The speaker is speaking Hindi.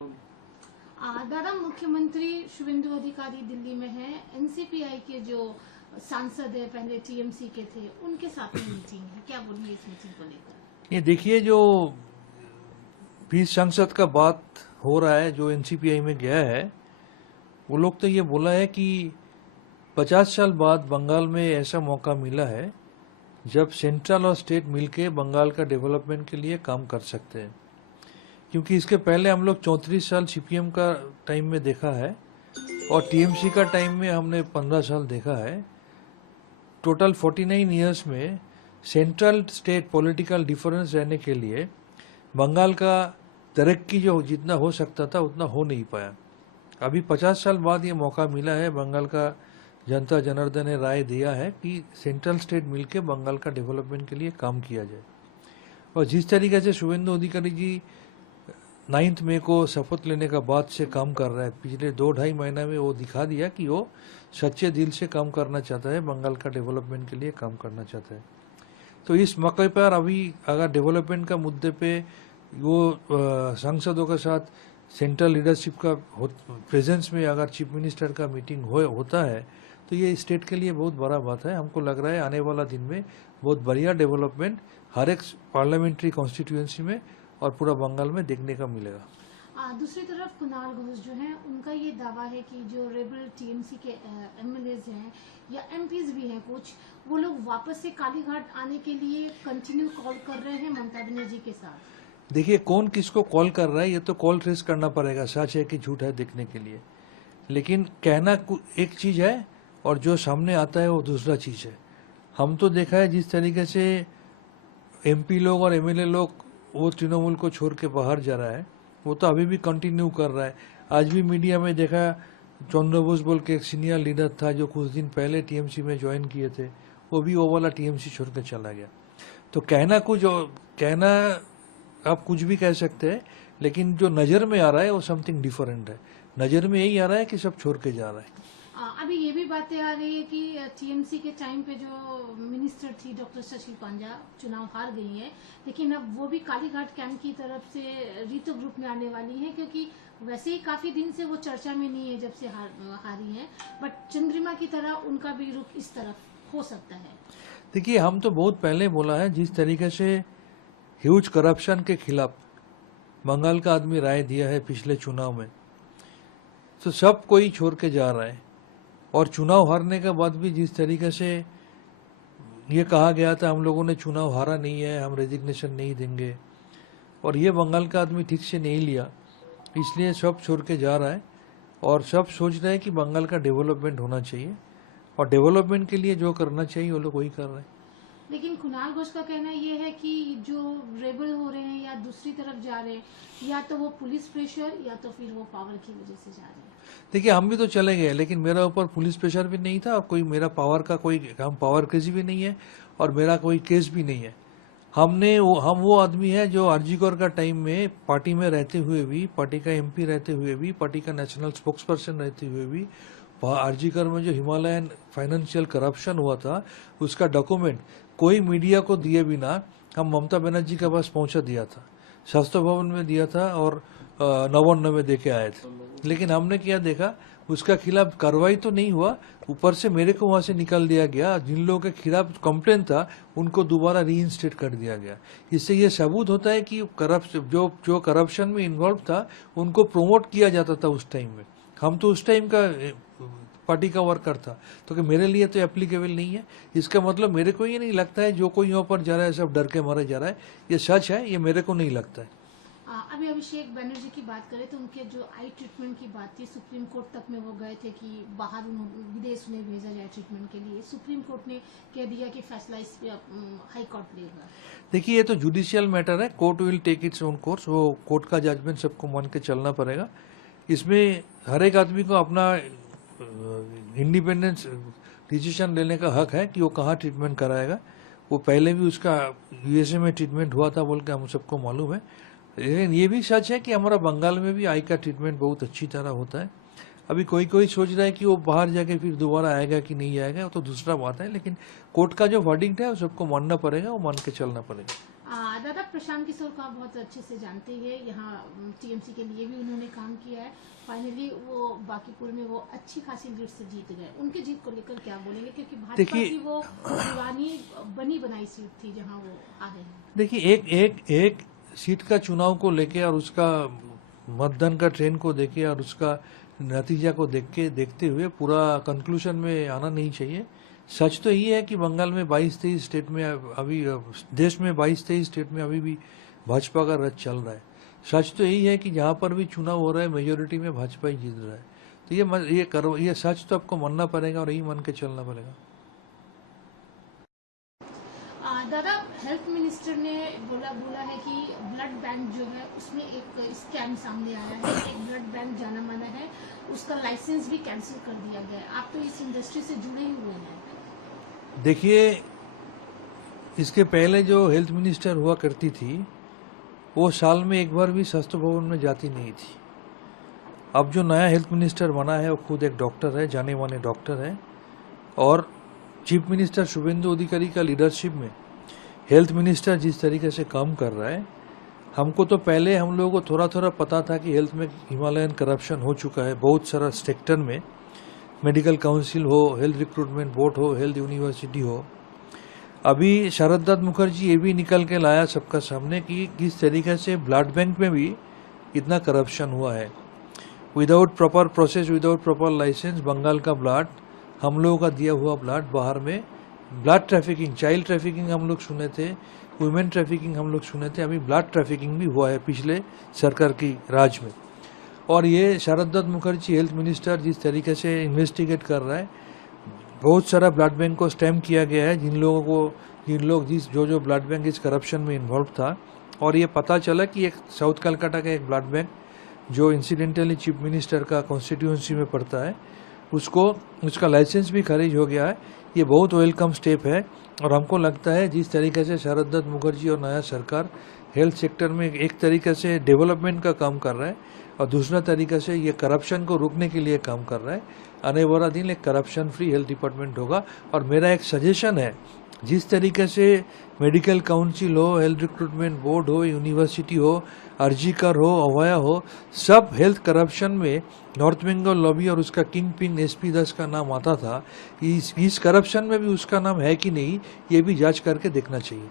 दादा, मुख्यमंत्री शुभेंदु अधिकारी दिल्ली में है। एनसीपीआई के जो सांसद है, पहले टीएमसी के थे, उनके साथ में मीटिंग है। क्या बोलिए इस मीटिंग को लेकर? ये देखिए, जो 20 सांसद का बात हो रहा है जो एनसीपीआई में गया है, वो लोग तो ये बोला है कि 50 साल बाद बंगाल में ऐसा मौका मिला है जब सेंट्रल और स्टेट मिलके बंगाल का डेवलपमेंट के लिए काम कर सकते हैं। क्योंकि इसके पहले हम लोग 34 साल सीपीएम का टाइम में देखा है और टीएमसी का टाइम में हमने 15 साल देखा है। टोटल 49 इयर्स में सेंट्रल स्टेट पॉलिटिकल डिफरेंस रहने के लिए बंगाल का तरक्की जो जितना हो सकता था उतना हो नहीं पाया। अभी 50 साल बाद ये मौका मिला है, बंगाल का जनता जनार्दन ने राय दिया है कि सेंट्रल स्टेट मिलके बंगाल का डेवलपमेंट के लिए काम किया जाए। और जिस तरीके से शुभेंदु अधिकारी जी 9 मई को शपथ लेने का बाद से काम कर रहा है, पिछले 2-2.5 महीना में वो दिखा दिया कि वो सच्चे दिल से काम करना चाहता है, बंगाल का डेवलपमेंट के लिए काम करना चाहता है। तो इस मौके पर अभी अगर डेवलपमेंट का मुद्दे पे वो सांसदों के साथ सेंट्रल लीडरशिप का प्रेजेंस में अगर चीफ मिनिस्टर का मीटिंग होता है तो ये स्टेट के लिए बहुत बड़ा बात है। हमको लग रहा है आने वाला दिन में बहुत बढ़िया डेवलपमेंट हर एक पार्लियामेंट्री कॉन्स्टिट्यूएंसी में और पूरा बंगाल में देखने का मिलेगा। दूसरी तरफ कुणाल घोष जो है, उनका ये दावा है कि जो रेबल टीएमसी के एमएलएज हैं या एमपीज भी हैं कुछ, वो लोग वापस से कालीघाट आने के लिए कंटिन्यू कॉल कर रहे हैं ममता बनर्जी के साथ। देखिए, कौन किसको कॉल कर रहा है ये तो कॉल ट्रेस करना पड़ेगा, सच है कि झूठ है देखने के लिए। लेकिन कहना एक चीज है और जो सामने आता है वो दूसरा चीज है। हम तो देखा है जिस तरीके से एमपी लोग और एमएलए लोग वो तृणमूल को छोड़ के बाहर जा रहा है, वो तो अभी भी कंटिन्यू कर रहा है। आज भी मीडिया में देखा, चंद्र बोस बोल के एक सीनियर लीडर था जो कुछ दिन पहले टीएमसी में ज्वाइन किए थे, वो भी वो वाला टीएमसी छोड़ के चला गया। तो कहना आप कुछ भी कह सकते हैं, लेकिन जो नजर में आ रहा है वो समथिंग डिफरेंट है। नजर में यही आ रहा है कि सब छोड़ के जा रहा है। अभी ये भी बातें आ रही है कि टीएमसी के टाइम पे जो मिनिस्टर थी डॉक्टर शशि पांजा चुनाव हार गई है, लेकिन अब वो भी कालीघाट कैंप की तरफ से रीतो ग्रुप में आने वाली है, क्योंकि वैसे ही काफी दिन से वो चर्चा में नहीं है जब से हारी है, बट चंद्रिमा की तरह उनका भी रुख इस तरफ हो सकता है। देखिए, हम तो बहुत पहले बोला है, जिस तरीके से ह्यूज करप्शन के खिलाफ बंगाल का आदमी राय दिया है पिछले चुनाव में, तो सब कोई छोड़ के जा रहा है। और चुनाव हारने के बाद भी जिस तरीके से ये कहा गया था हम लोगों ने चुनाव हारा नहीं है, हम रेजिग्नेशन नहीं देंगे, और ये बंगाल का आदमी ठीक से नहीं लिया, इसलिए सब छोड़ के जा रहा है। और सब सोच रहे हैं कि बंगाल का डेवलपमेंट होना चाहिए, और डेवलपमेंट के लिए जो करना चाहिए वो लोग वही कर रहे हैं। लेकिन कुणाल घोष का कहना यह है कि जो रेबल हो रहे हैं या दूसरी तरफ जा रहे हैं, या तो वो पुलिस प्रेशर या तो फिर वो पावर की वजह से जा रहे हैं। देखिए, हम भी तो चले गए, लेकिन मेरा ऊपर पुलिस प्रेशर भी नहीं था, कोई मेरा पावर का कोई हम पावर केस भी नहीं है और मेरा कोई केस भी नहीं है। हम वो आदमी है जो आरजीकर का टाइम में पार्टी में रहते हुए भी, पार्टी का एमपी रहते हुए भी, पार्टी का नेशनल स्पोक्स पर्सन रहते हुए भी, आरजीकर में जो हिमालयन फाइनेंशियल करप्शन हुआ था उसका डॉक्यूमेंट कोई मीडिया को दिए बिना हम ममता बनर्जी के पास पहुंचा दिया था, शास्त्र भवन में दिया था और नवान्न में देके आए थे। लेकिन हमने क्या देखा, उसका खिलाफ कार्रवाई तो नहीं हुआ, ऊपर से मेरे को वहां से निकाल दिया गया। जिन लोगों के खिलाफ कंप्लेन था उनको दोबारा रीइंस्टेट कर दिया गया। इससे ये सबूत होता है कि जो करप्शन में इन्वॉल्व था उनको प्रोमोट किया जाता था उस टाइम में। हम तो उस टाइम का पार्टी का वर्कर था, तो कि मेरे लिए तो एप्लीकेबल नहीं है। इसका मतलब मेरे को ये नहीं लगता है जो कोई यहाँ पर जा रहा है सब डर के मारे जा रहा है, ये सच है, ये मेरे को नहीं लगता है। अभी अभिषेक बनर्जी की बात करें तो उनके जो आई ट्रीटमेंट की बात थी, सुप्रीम कोर्ट तक में वो गए थे कि बाहर विदेश उन्हें भेजा जाए ट्रीटमेंट के लिए। सुप्रीम कोर्ट ने कह दिया कि फैसला इस पे हाई कोर्ट लेगा। देखिए, ये तो जुडिशियल मैटर है, court will take its own course, वो कोर्ट का जजमेंट सबको मान के चलना पड़ेगा। इसमें हर एक आदमी को अपना इंडिपेंडेंस डिसीजन लेने का हक है कि वो कहाँ ट्रीटमेंट कराएगा। वो पहले भी उसका यूएसए में ट्रीटमेंट हुआ था बोल के हम सबको मालूम है। लेकिन ये भी सच है कि हमारा बंगाल में भी आई का ट्रीटमेंट बहुत अच्छी तरह होता है। अभी कोई सोच रहा है कि वो बाहर जाके फिर दोबारा आएगा कि नहीं आएगा, वो तो दूसरा बात है। लेकिन कोर्ट का जो वर्डिक्ट है वो सबको मानना पड़ेगा, वो मान के चलना पड़ेगा। दादा, प्रशांत किशोर को आप बहुत अच्छे से जानते हैं, यहाँ टीएमसी के लिए भी उन्होंने काम किया है। फाइनली वो बांकीपुर में वो अच्छी खासी लीड से जीत गए। उनकी जीत को लेकर क्या बोलेंगे, क्योंकि भाजपा की वो दीवानी बनी बनाई सीट थी जहाँ वो हारे हैं। देखिए, एक सीट का चुनाव को लेके और उसका मतदान का ट्रेंड को देखे और उसका नतीजा को देखते हुए पूरा कंक्लूजन में आना नहीं चाहिए। सच तो यही है कि बंगाल में 22-23 स्टेट में अभी देश में 22-23 स्टेट में अभी भी भाजपा का राज चल रहा है। सच तो यही है कि जहां पर भी चुनाव हो रहा है मेजोरिटी में भाजपा ही जीत रहा है। तो ये सच तो आपको मानना पड़ेगा और यही मान के चलना पड़ेगा। दादा, हेल्थ मिनिस्टर ने बोला है कि ब्लड बैंक जो है उसमें एक स्कैम सामने आया है। एक ब्लड बैंक जाना माना है, उसका लाइसेंस भी कैंसिल कर दिया गया है। आप तो इस इंडस्ट्री से जुड़े ही हुए हैं। देखिए, इसके पहले जो हेल्थ मिनिस्टर हुआ करती थी वो साल में एक बार भी स्वास्थ्य भवन में जाती नहीं थी। अब जो नया हेल्थ मिनिस्टर बना है वो खुद एक डॉक्टर है, जाने माने डॉक्टर है, और चीफ मिनिस्टर शुभेंदु अधिकारी का लीडरशिप में हेल्थ मिनिस्टर जिस तरीके से काम कर रहा है, हमको तो पहले हम लोगों को थोड़ा थोड़ा पता था कि हेल्थ में हिमालयन करप्शन हो चुका है बहुत सारा सेक्टर में, मेडिकल काउंसिल हो, हेल्थ रिक्रूटमेंट बोर्ड हो, हेल्थ यूनिवर्सिटी हो। अभी शारदा मुखर्जी ये भी निकल के लाया सबका सामने कि किस तरीके से ब्लड बैंक में भी इतना करप्शन हुआ है। Without proper process, without proper licence Bengal का ब्लड, हम लोगों का दिया हुआ ब्लड बाहर में ब्लड ट्रैफिकिंग, चाइल्ड ट्रैफिकिंग हम लोग सुने थे, वुमेन ट्रैफिकिंग हम लोग सुने थे, अभी ब्लड ट्रैफिकिंग भी हुआ है पिछले सरकार की राज में। और ये शारदा मुखर्जी हेल्थ मिनिस्टर जिस तरीके से इन्वेस्टिगेट कर रहा है, बहुत सारा ब्लड बैंक को स्टैम्प किया गया है जो ब्लड बैंक इस करप्शन में इन्वॉल्व था। और ये पता चला कि एक साउथ कलकत्ता का एक ब्लड बैंक जो इंसिडेंटली चीफ मिनिस्टर का कॉन्स्टिट्यूंसी में पड़ता है, उसका लाइसेंस भी खारिज हो गया है। ये बहुत वेलकम स्टेप है और हमको लगता है जिस तरीके से शारदा मुखर्जी और नया सरकार हेल्थ सेक्टर में एक तरीके से डेवलपमेंट का काम कर रहा है और दूसरा तरीका से ये करप्शन को रोकने के लिए काम कर रहा है, आने वाला दिन एक करप्शन फ्री हेल्थ डिपार्टमेंट होगा। और मेरा एक सजेशन है, जिस तरीके से मेडिकल काउंसिल हो, हेल्थ रिक्रूटमेंट बोर्ड हो, यूनिवर्सिटी हो, अर्जीकर हो, अवाया हो, सब हेल्थ करप्शन में नॉर्थ बंगाल लॉबी और उसका किंग पिन SP दास का नाम आता था। इस करप्शन में भी उसका नाम है कि नहीं, ये भी जांच करके देखना चाहिए।